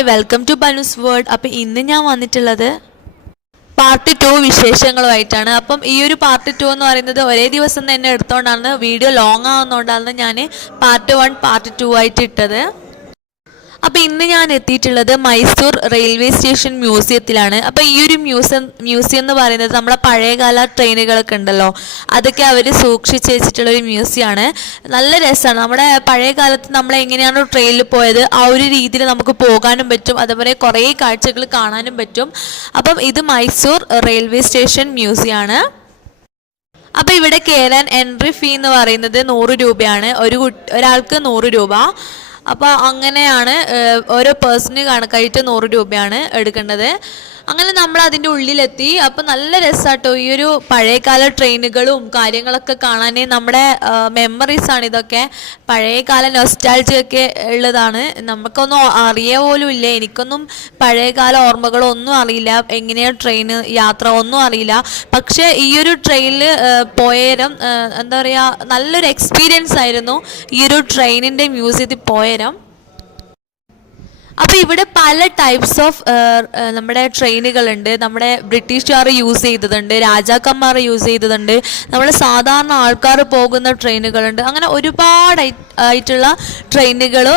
Hi welcome to Banu's world. അപ്പം ഇന്ന് ഞാൻ വന്നിട്ടുള്ളത് പാർട്ട് 2 വിശേഷങ്ങളുമായിട്ടാണ്. അപ്പം ഈ ഒരു പാർട്ട് 2 എന്ന് പറയുന്നത് ഒരേ ദിവസം തന്നെ എടുത്തുകൊണ്ടാണ്, വീഡിയോ ലോങ് ആവുന്നതുകൊണ്ടാണ് ഞാൻ പാർട്ട് 1 പാർട്ട് 2 ആയിട്ട് ഇട്ടത്. അപ്പോൾ ഇന്ന് ഞാൻ എത്തിയിട്ടുള്ളത് മൈസൂർ റെയിൽവേ സ്റ്റേഷൻ മ്യൂസിയത്തിലാണ്. അപ്പോൾ ഈ ഒരു മ്യൂസിയം എന്ന് പറയുന്നത് നമ്മളെ പഴയകാല ട്രെയിനുകളൊക്കെ ഉണ്ടല്ലോ, അതൊക്കെ അവർ സൂക്ഷിച്ച് വെച്ചിട്ടുള്ള ഒരു മ്യൂസിയമാണ്. നല്ല രസമാണ്. നമ്മുടെ പഴയ കാലത്ത് നമ്മൾ എങ്ങനെയാണോ ട്രെയിനിൽ പോയത് ആ ഒരു രീതിയിൽ നമുക്ക് പോകാനും പറ്റും, അതുപോലെ കുറേ കാഴ്ചകൾ കാണാനും പറ്റും. അപ്പം ഇത് മൈസൂർ റെയിൽവേ സ്റ്റേഷൻ മ്യൂസിയമാണ്. അപ്പോൾ ഇവിടെ കയറാൻ എൻട്രി ഫീ എന്ന് പറയുന്നത് 100 രൂപയാണ്. ഒരാൾക്ക് 100 രൂപ. അപ്പോൾ അങ്ങനെയാണ് ഓരോ പേഴ്സണ് കണക്കായിട്ട് 100 രൂപയാണ് എടുക്കേണ്ടത്. അങ്ങനെ നമ്മൾ അതിൻ്റെ ഉള്ളിലെത്തി. അപ്പോൾ നല്ല രസമാട്ടോ, ഈ ഒരു പഴയകാല ട്രെയിനുകളും കാര്യങ്ങളൊക്കെ കാണാൻ. നമ്മുടെ മെമ്മറീസാണ് ഇതൊക്കെ, പഴയകാല നൊസ്റ്റാൾജിയൊക്കെ ഉള്ളതാണ്. നമുക്കൊന്നും അറിയ പോലും ഇല്ല, എനിക്കൊന്നും പഴയകാല ഓർമ്മകളൊന്നും അറിയില്ല, എങ്ങനെയാണ് ട്രെയിൻ യാത്ര ഒന്നും അറിയില്ല. പക്ഷേ ഈ ഒരു ട്രെയിനിൽ പോയേരം എന്താ പറയുക, നല്ലൊരു എക്സ്പീരിയൻസ് ആയിരുന്നു ഈ ഒരു ട്രെയിനിൻ്റെ മ്യൂസിയത്തിൽ പോയേരം. അപ്പോൾ ഇവിടെ പല ടൈപ്സ് ഓഫ് നമ്മുടെ ട്രെയിനുകളുണ്ട്. നമ്മുടെ ബ്രിട്ടീഷുകാർ യൂസ് ചെയ്തതുണ്ട്, രാജാക്കന്മാർ യൂസ് ചെയ്തതുണ്ട്, നമ്മുടെ സാധാരണ ആൾക്കാർ പോകുന്ന ട്രെയിനുകളുണ്ട്. അങ്ങനെ ഒരുപാടായിട്ടുള്ള ട്രെയിനുകൾ,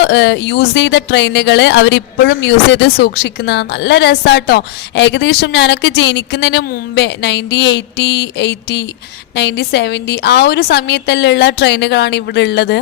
യൂസ് ചെയ്ത ട്രെയിനുകൾ അവരിപ്പോഴും മ്യൂസിയത്തിൽ സൂക്ഷിക്കുന്നതാണ്. നല്ല രസമാട്ടോ. ഏകദേശം ഞാനൊക്കെ ജനിക്കുന്നതിന് മുമ്പേ 1980 1970 ആ ഒരു സമയത്തുള്ള ട്രെയിനുകളാണ് ഇവിടെ ഉള്ളത്.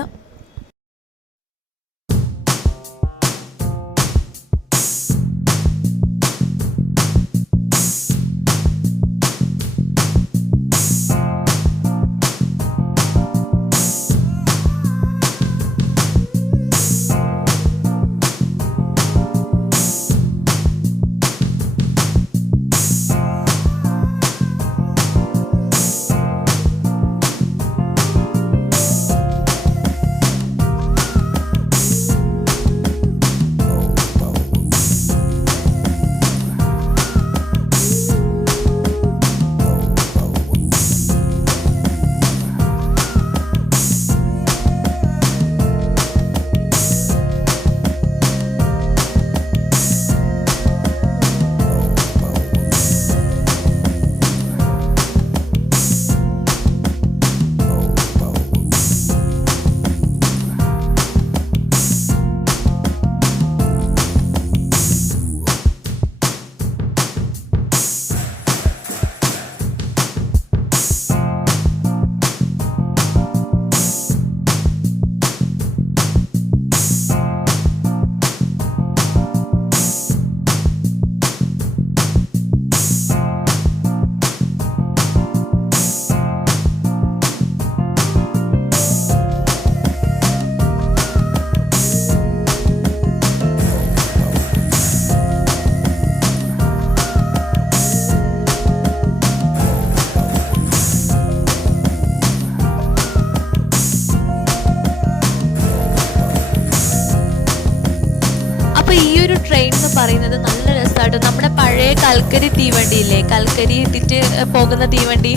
ട്രെയിൻ എന്ന് പറയുന്നത് നല്ല രസമായിട്ട്, നമ്മുടെ പഴയ കൽക്കരി തീവണ്ടിയില്ലേ, കൽക്കരി ഇട്ടിട്ട് പോകുന്ന തീവണ്ടി,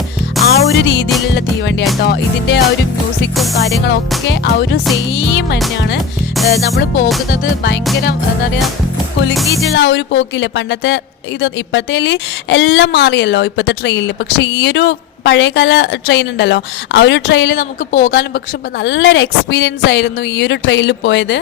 ആ ഒരു രീതിയിലുള്ള തീവണ്ടി കേട്ടോ. ഇതിൻ്റെ ആ ഒരു മ്യൂസിക്കും കാര്യങ്ങളൊക്കെ ആ ഒരു സെയിം തന്നെയാണ്. നമ്മൾ പോകുന്നത് ഭയങ്കര എന്താ പറയുക, കുലുങ്ങിയിട്ടുള്ള ആ ഒരു പോക്കില്ലേ പണ്ടത്തെ. ഇപ്പോഴത്തെ എല്ലാം മാറിയല്ലോ ഇപ്പോഴത്തെ ട്രെയിനിൽ. പക്ഷേ ഈ ഒരു പഴയകാല ട്രെയിൻ ഉണ്ടല്ലോ, ആ ഒരു ട്രെയിനിൽ നമുക്ക് പോകാനും. പക്ഷെ നല്ലൊരു എക്സ്പീരിയൻസ് ആയിരുന്നു ഈ ഒരു ട്രെയിനിൽ പോയത്.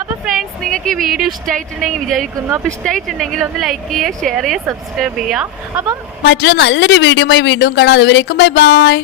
അപ്പോൾ ഫ്രണ്ട്സ്, നിങ്ങൾക്ക് ഈ വീഡിയോ ഇഷ്ടമായിട്ടുണ്ടെങ്കിൽ വിചാരിക്കുന്നു. അപ്പോൾ ഇഷ്ടമായിട്ടുണ്ടെങ്കിൽ ഒന്ന് ലൈക്ക് ചെയ്യുക, ഷെയർ ചെയ്യുക, സബ്സ്ക്രൈബ് ചെയ്യുക. അപ്പം മറ്റൊരു നല്ലൊരു വീഡിയോയുമായി വീണ്ടും കാണാം. അതുവരേക്കും ബൈ ബൈ.